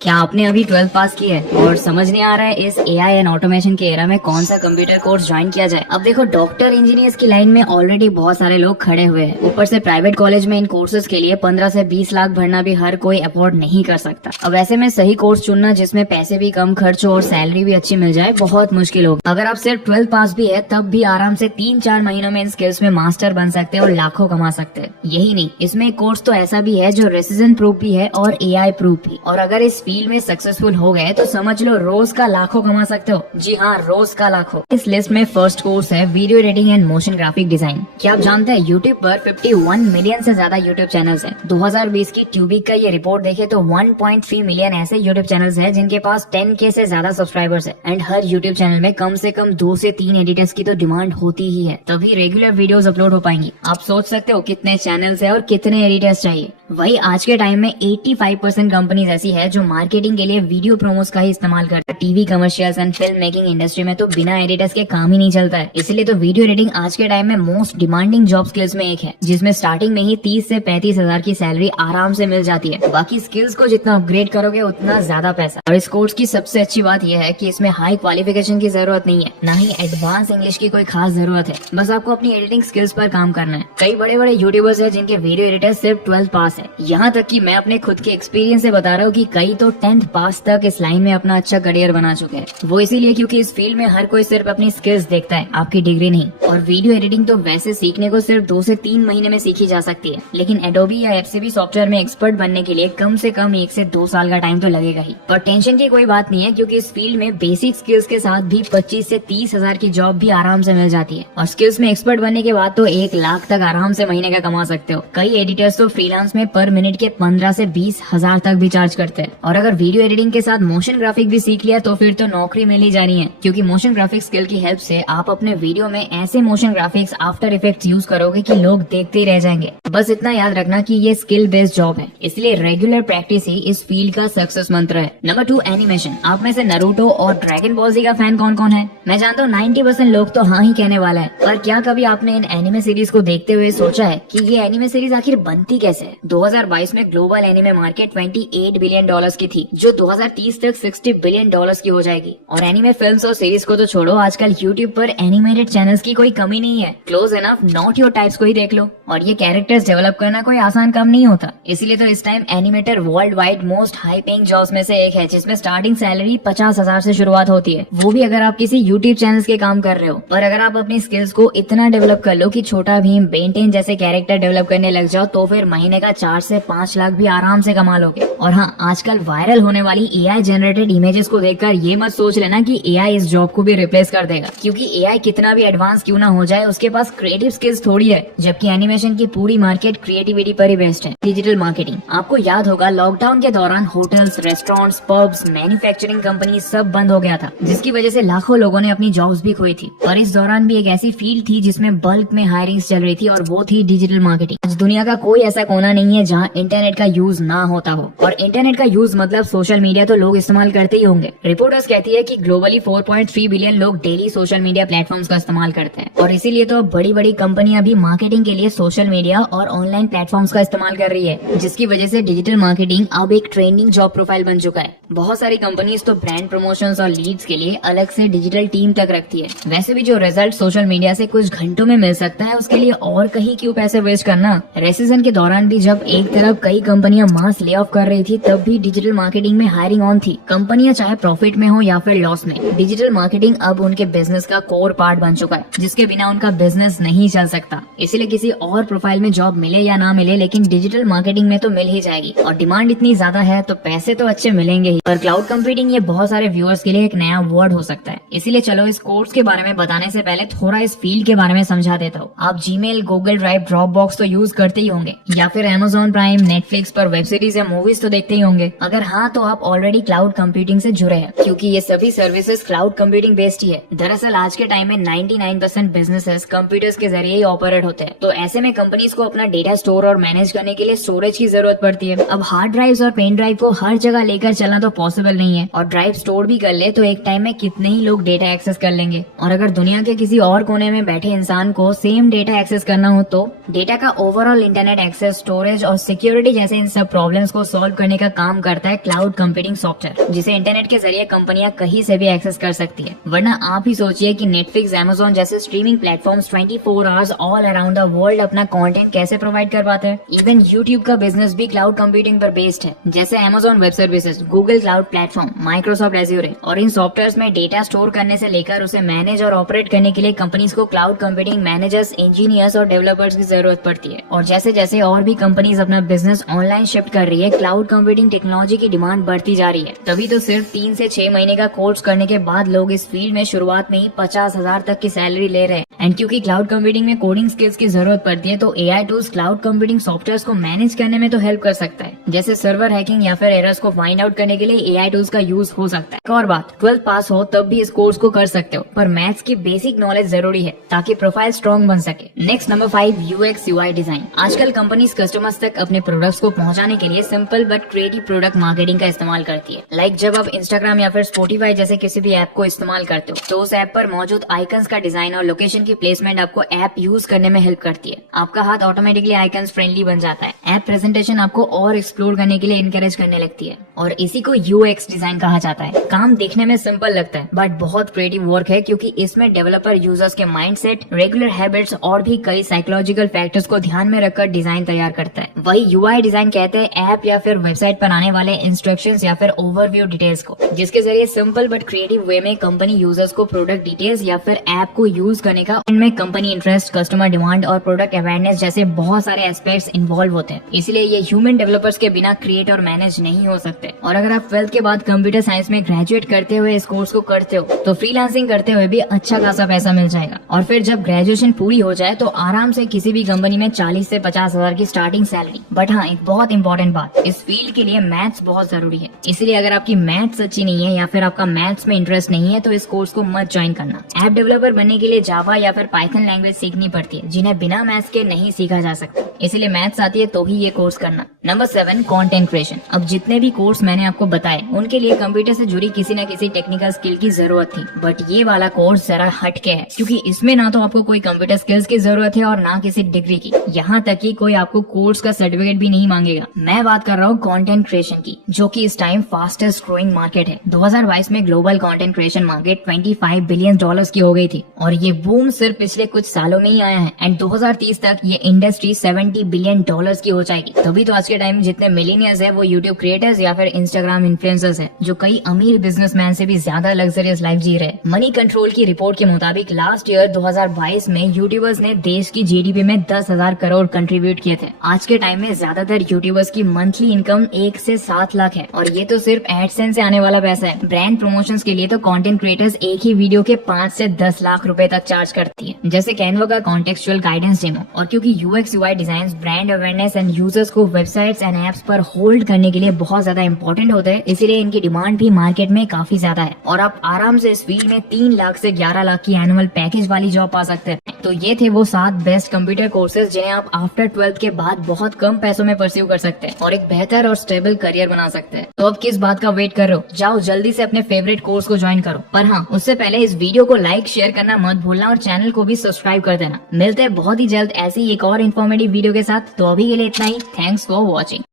क्या आपने अभी 12th पास की है और समझ नहीं आ रहा है इस एआई एंड ऑटोमेशन के एरा में कौन सा कंप्यूटर कोर्स ज्वाइन किया जाए? अब देखो, डॉक्टर इंजीनियर्स की लाइन में ऑलरेडी बहुत सारे लोग खड़े हुए हैं। ऊपर से प्राइवेट कॉलेज में इन कोर्सेज के लिए 15 से 20 लाख भरना भी हर कोई अफोर्ड नहीं कर सकता। अब ऐसे में सही कोर्स चुनना जिसमें पैसे भी कम खर्च हो और सैलरी भी अच्छी मिल जाए बहुत मुश्किल होगी। अगर आप सिर्फ 12th पास भी है तब भी आराम से 3-4 महीनों में इन स्किल्स में मास्टर बन सकते हैं और लाखों कमा सकते हैं। यही नहीं, इसमें एक कोर्स तो ऐसा भी है जो रेसिडेंट प्रूफ भी है और एआई प्रूफ भी। और अगर इस फील्ड में सक्सेसफुल हो गए तो समझ लो रोज का लाखों कमा सकते हो। जी हाँ, रोज का लाखों। इस लिस्ट में फर्स्ट कोर्स है video editing and motion graphic design. क्या आप जानते हैं यूट्यूब पर 51 मिलियन से ज्यादा यूट्यूब चैनल्स हैं। 2020 की ट्यूबिक का ये रिपोर्ट देखे तो 1.3 मिलियन ऐसे यूट्यूब चैनल्स हैं जिनके पास 10K से ज्यादा सब्सक्राइबर्स है। एंड हर यूट्यूब चैनल में कम से कम 2 से 3 एडिटर्स की तो डिमांड होती ही है, तभी रेगुलर वीडियोस अपलोड हो पाएंगी। आप सोच सकते हो कितने चैनल्स है और कितने एडिटर्स चाहिए। वही आज के टाइम में 85% कंपनीज ऐसी है जो मार्केटिंग के लिए वीडियो प्रोमोस का ही इस्तेमाल करते हैं। TV commercials and film making industry में तो बिना एडिटर्स के काम ही नहीं चलता है। इसलिए तो वीडियो एडिटिंग आज के टाइम में मोस्ट डिमांडिंग जॉब स्किल्स में एक है, जिसमें स्टार्टिंग में ही 30 से 35 हजार की सैलरी आराम से मिल जाती है। बाकी स्किल्स को जितना अपग्रेड करोगे उतना ज्यादा पैसा। और इस कोर्स की सबसे अच्छी बात यह है कि इसमें हाई क्वालिफिकेशन की जरूरत नहीं है, न ही एडवांस इंग्लिश की कोई खास जरूरत है। बस आपको अपनी एडिटिंग स्किल्स पर काम करना है। कई बड़े बड़े यूट्यूबर्स है जिनके वीडियो एडिटर सिर्फ 12th पास है। यहाँ तक कि मैं अपने खुद के एक्सपीरियंस से बता रहा हूँ कि कई तो 10th पास तक इस लाइन में अपना अच्छा करियर बना चुके हैं। वो इसीलिए क्योंकि इस फील्ड में हर कोई सिर्फ अपनी स्किल्स देखता है, आपकी डिग्री नहीं। और वीडियो एडिटिंग तो वैसे सीखने को सिर्फ 2 से 3 महीने में सीखी जा सकती है, लेकिन एडोबी या एफसीबी सॉफ्टवेयर में एक्सपर्ट बनने के लिए कम से कम 1 से 2 साल का टाइम तो लगेगा ही। पर टेंशन की कोई बात नहीं है, क्योंकि इस फील्ड में बेसिक स्किल्स के साथ भी 25 से 30 हजार की जॉब भी आराम से मिल जाती है। और स्किल्स में एक्सपर्ट बनने के बाद तो 1 लाख तक आराम से महीने का कमा सकते हो। कई एडिटर्स तो फ्रीलांस में पर मिनट के 15 से 20 हजार तक भी चार्ज करते हैं। और अगर वीडियो एडिटिंग के साथ मोशन ग्राफिक भी सीख लिया तो फिर तो नौकरी मिल ही जानी है, क्योंकि मोशन ग्राफिक स्किल की हेल्प से आप अपने वीडियो में ऐसे motion graphics, after effects use करोगे कि लोग देखते ही रह जाएंगे। बस इतना याद रखना कि ये स्किल बेस्ड जॉब है, इसलिए रेगुलर प्रैक्टिस ही इस फील्ड का सक्सेस मंत्र है। Number 2, animation. आप में से नारुतो और ड्रैगन बॉल जी का फैन कौन कौन है? मैं जानता हूँ 90% लोग तो हाँ ही कहने वाला है, पर क्या कभी आपने इन एनिमे सीरीज को देखते हुए सोचा है कि ये एनिमे सीरीज आखिर बनती कैसे है? 2022 में ग्लोबल एनिमे मार्केट $28 बिलियन की थी, जो 2030 तक $60 बिलियन की हो जाएगी। और एनिमे फिल्म्स और सीरीज को तो छोड़ो, आजकल यूट्यूब पर एनिमेटेड चैनल्स की कोई कमी नहीं है। Close enough, not your types को ही देख लो। और ये कैरेक्टर्स डेवलप करना कोई आसान काम नहीं होता। इसलिए तो इस time animator world wide most high paying jobs में से एक है, जिसमें स्टार्टिंग सैलरी 50,000 से शुरुआत होती है, वो भी अगर आप किसी यूट्यूब चैनल्स के काम कर रहे हो। पर अगर आप अपनी स्किल्स को इतना डेवलप कर लो कि छोटा भीम, बेन 10 जैसे कैरेक्टर डेवलप करने लग जाओ, तो फिर महीने का 4 से 5 लाख भी आराम से कमा लोगे। और हाँ, आजकल वायरल होने वाली एआई जनरेटेड इमेजेस को देखकर ये मत सोच लेना कि एआई इस जॉब को भी रिप्लेस कर देगा, क्योंकि एआई कितना भी एडवांस क्यों ना हो जाए, उसके पास क्रिएटिव स्किल्स थोड़ी है, जबकि एनिमेशन की पूरी मार्केट क्रिएटिविटी पर ही बेस्ड है। Digital marketing. आपको याद होगा लॉकडाउन के दौरान hotels, restaurants, pubs, manufacturing company सब बंद हो गया था, जिसकी वजह से लाखों लोगों ने अपनी जॉब्स भी खोई थी। और इस दौरान भी एक ऐसी फील्ड थी जिसमें बल्क में हायरिंग चल रही थी, और वो थी डिजिटल मार्केटिंग। आज दुनिया का कोई ऐसा कोना नहीं है जहाँ इंटरनेट का यूज ना होता हो, और इंटरनेट का यूज मतलब सोशल मीडिया तो लोग इस्तेमाल करते ही होंगे। रिपोर्टर्स कहती है कि ग्लोबली 4.3 बिलियन लोग डेली सोशल मीडिया प्लेटफॉर्म्स का इस्तेमाल करते हैं, और इसीलिए तो बड़ी बड़ी कंपनियां भी मार्केटिंग के लिए सोशल मीडिया और ऑनलाइन प्लेटफॉर्म्स का इस्तेमाल कर रही है, जिसकी वजह से डिजिटल मार्केटिंग अब एक ट्रेंडिंग जॉब प्रोफाइल बन चुका है। बहुत सारी कंपनीज तो ब्रांड प्रमोशंस और लीड्स के लिए अलग से डिजिटल टीम तक रखती है। वैसे भी जो रिजल्ट सोशल मीडिया से कुछ घंटों में मिल सकता है, उसके लिए और कहीं क्यों पैसे वेस्ट करना। रेसेशन के दौरान भी जब एक तरफ कई कंपनियां मास ले ऑफ कर रही थी, तब भी डिजिटल मार्केटिंग में हायरिंग ऑन थी। कंपनियां चाहे प्रॉफिट में हो या फिर लॉस में, डिजिटल मार्केटिंग अब उनके बिजनेस का कोर पार्ट बन चुका है, जिसके बिना उनका बिजनेस नहीं चल सकता। इसलिए किसी और प्रोफाइल में जॉब मिले या ना मिले, लेकिन डिजिटल मार्केटिंग में तो मिल ही जाएगी। और डिमांड इतनी ज्यादा है तो पैसे तो अच्छे मिलेंगे ही। पर क्लाउड कंप्यूटिंग ये बहुत सारे व्यूअर्स के लिए एक नया वर्ड हो सकता है। इसीलिए चलो इस कोर्स के बारे में बताने से पहले थोड़ा इस फील्ड के बारे में समझा देता हूँ। आप जीमेल, गूगल ड्राइव, ड्रॉपबॉक्स तो यूज करते ही होंगे, या फिर अमेज़न प्राइम, नेटफ्लिक्स पर वेब सीरीज या मूवीज तो देखते ही होंगे। अगर हाँ, तो आप ऑलरेडी क्लाउड कंप्यूटिंग से जुड़े हैं, क्योंकि ये सभी सर्विसेज क्लाउड कंप्यूटिंग बेस्ड ही है। दरअसल आज के टाइम में 99% बिजनेसेस कंप्यूटर्स के जरिए ही ऑपरेट होते हैं, तो ऐसे में कंपनीज को अपना डेटा स्टोर और मैनेज करने के लिए स्टोरेज की जरूरत पड़ती है। अब हार्ड ड्राइव्स और पेन ड्राइव को हर जगह लेकर चलना तो पॉसिबल नहीं है, और ड्राइव स्टोर भी कर ले तो एक टाइम में कितने ही लोग डेटा एक्सेस कर लेंगे। और अगर दुनिया के किसी और कोने में बैठे इंसान को सेम डेटा एक्सेस करना हो, तो डेटा का overall internet access, storage storage और सिक्योरिटी जैसे इन सब प्रॉब्लम्स को सॉल्व करने का काम करता है क्लाउड कंप्यूटिंग सॉफ्टवेयर, जिसे इंटरनेट के जरिए कंपनियां कहीं से भी एक्सेस कर सकती है। वरना आप ही सोचिए कि नेटफ्लिक्स, अमेज़न जैसे streaming platforms 24 hours all around the world अपना कंटेंट कैसे प्रोवाइड कर पाते हैं। इवन यूट्यूब का बिजनेस भी क्लाउड कंप्यूटिंग पर बेस्ड है, जैसे Amazon web services, Google cloud platform, Microsoft azure. और इन सॉफ्टवेयर में डेटा स्टोर करने से लेकर उसे मैनेज और ऑपरेट करने के लिए कंपनीज को क्लाउड कंप्यूटिंग मैनेजर्स, इंजीनियर्स और डेवलपर्स की जरूरत पड़ती है। और जैसे जैसे और भी कंपनीज अपना बिजनेस ऑनलाइन शिफ्ट कर रही है, क्लाउड कंप्यूटिंग टेक्नोलॉजी की डिमांड बढ़ती जा रही है। तभी तो सिर्फ 3 से 6 महीने का कोर्स करने के बाद लोग इस फील्ड में शुरुआत में ही 50,000 तक की सैलरी ले रहे हैं। एंड क्योंकि क्लाउड कंप्यूटिंग में कोडिंग स्किल्स की जरूरत पड़ती है, तो AI tools cloud computing software को मैनेज करने में तो हेल्प कर सकता है। जैसे सर्वर हैकिंग या फिर एरर्स को फाइंड आउट करने के लिए एआई टूल्स का यूज हो सकता है। एक और बात, 12th पास हो तब भी इस कोर्स को कर सकते हो, पर मैथ्स की बेसिक नॉलेज जरूरी है ताकि प्रोफाइल स्ट्रॉन्ग बन सके। Next number 5, UX UI design. आजकल कंपनीज कस्टमर्स तक अपने प्रोडक्ट्स को पहुंचाने के लिए simple but creative product marketing का इस्तेमाल करती है। लाइक जब आप इंस्टाग्राम या फिर स्पॉटिफाई जैसे किसी भी ऐप को इस्तेमाल करते हो, तो उस ऐप पर मौजूद आइकन्स का डिजाइन और लोकेशन की प्लेसमेंट आपको ऐप यूज करने में हेल्प करती है। आपका हाथ ऑटोमेटिकली आइकन्स फ्रेंडली बन जाता है। ऐप प्रेजेंटेशन आपको और एक्सप्लोर करने के लिए इनकरेज करने लगती है, और इसी को यूएक्स डिजाइन कहा जाता है। काम देखने में सिंपल लगता है, बट बहुत क्रिएटिव वर्क है, क्योंकि इसमें डेवलपर यूजर्स के माइंडसेट, रेगुलर हैबिट्स और भी कई साइकोलॉजिकल फैक्टर्स को ध्यान में रखकर डिजाइन तैयार करता है। वही यूआई डिजाइन कहते हैं ऐप या फिर वेबसाइट पर आने वाले इंस्ट्रक्शंस या फिर ओवरव्यू डिटेल्स को, जिसके जरिए सिंपल बट क्रिएटिव वे में कंपनी यूजर्स को प्रोडक्ट डिटेल्स या फिर ऐप को यूज करने का, इनमें कंपनी इंटरेस्ट, कस्टमर डिमांड और प्रोडक्ट अवेयरनेस जैसे बहुत सारे एस्पेक्ट्स इन्वॉल्व होते हैं। इसलिए ये ह्यूमन डेवलपर्स के बिना क्रिएट और मैनेज नहीं हो सकते। और अगर आप 12th के बाद कंप्यूटर साइंस में ग्रेजुएट करते हुए इस कोर्स को करते हो, तो फ्रीलांसिंग करते हुए भी अच्छा खासा पैसा मिल जाएगा। और फिर जब ग्रेजुएशन पूरी हो जाए तो आराम से किसी भी कंपनी में 40 से 50,000 की स्टार्टिंग सैलरी। बट हाँ, एक बहुत इंपॉर्टेंट बात, इस फील्ड के लिए मैथ्स बहुत जरूरी है। इसलिए अगर आपकी मैथ्स अच्छी नहीं है या फिर आपका मैथ्स में इंटरेस्ट नहीं है, तो इस कोर्स को मत ज्वाइन करना। ऐप डेवलपर बनने के लिए जावा या फिर पाइथन लैंग्वेज सीखनी पड़ती है, जिन्हें बिना मैथ्स के नहीं सीखा जा सकता। इसलिए मैथ्स आती है तो ही ये कोर्स करना। Number 7, content creation. अब जितने भी कोर्स मैंने आपको बताए, उनके लिए कंप्यूटर से जुड़ी किसी न किसी टेक्निकल स्किल की जरूरत थी, बट ये वाला कोर्स जरा हटके है, क्योंकि इसमें ना तो आपको कोई कंप्यूटर स्किल्स की जरूरत है और ना किसी डिग्री की। यहाँ तक कि कोई आपको कोर्स का सर्टिफिकेट भी नहीं मांगेगा। मैं बात कर रहा हूँ कंटेंट क्रिएशन की, जो कि इस टाइम फास्टेस्ट ग्रोइंग मार्केट है। 2022 में global content creation market $25 billion की हो गई थी, और ये बूम सिर्फ पिछले कुछ सालों में ही आया है। एंड 2030 तक ये इंडस्ट्री $70 बिलियन की हो जाएगी। तभी तो आज के टाइम में जितने मिलीनियर्स है वो यूट्यूब क्रिएटर्स या फिर इंस्टाग्राम इन्फ्लुएंसर्स है, जो कई अमीर बिजनेसमैन से भी ज्यादा लग्जरियस लाइफ जी रहे। मनी कंट्रोल की रिपोर्ट के मुताबिक लास्ट ईयर 2022 में यूट्यूबर्स ने देश की जीडीपी में 10,000 करोड़ कंट्रीब्यूट किए थे। आज के टाइम में ज्यादातर यूट्यूबर्स की मंथली इनकम 1 से 7 लाख है, और ये तो सिर्फ एडसेंस से आने वाला पैसा है। ब्रांड प्रमोशंस के लिए तो कंटेंट क्रिएटर्स एक ही वीडियो के 5 से 10 लाख रुपए तक चार्ज करती है, जैसे कैनवा का कॉन्टेक्चुअल गाइडेंस डेमो। और क्योंकि UX UI design brand awareness and users को वेबसाइट्स एंड एप्स पर होल्ड करने के लिए बहुत ज्यादा इंपॉर्टेंट होते हैं, इसीलिए इनकी डिमांड भी मार्केट में काफी ज्यादा है। और आप आराम से इस फील्ड में 3 लाख से 11 लाख की एनुअल पैकेज वाली जॉब पा सकते हैं। तो ये थे वो 7 बेस्ट कंप्यूटर कोर्सेज जिन्हें आप आफ्टर 12th के बाद बहुत कम पैसों में परस्यू कर सकते हैं और एक बेहतर और स्टेबल करियर बना सकते हैं। तो अब किस बात का वेट कर रहे हो? जाओ जल्दी से अपने फेवरेट कोर्स को ज्वाइन करो। पर हाँ, उससे पहले इस वीडियो को लाइक शेयर करना मत भूलना और चैनल को भी सब्सक्राइब कर देना। मिलते हैं बहुत ही जल्द ऐसी एक और इन्फॉर्मेटिव वीडियो के साथ। तो अभी के लिए इतना ही। Thanks for watching.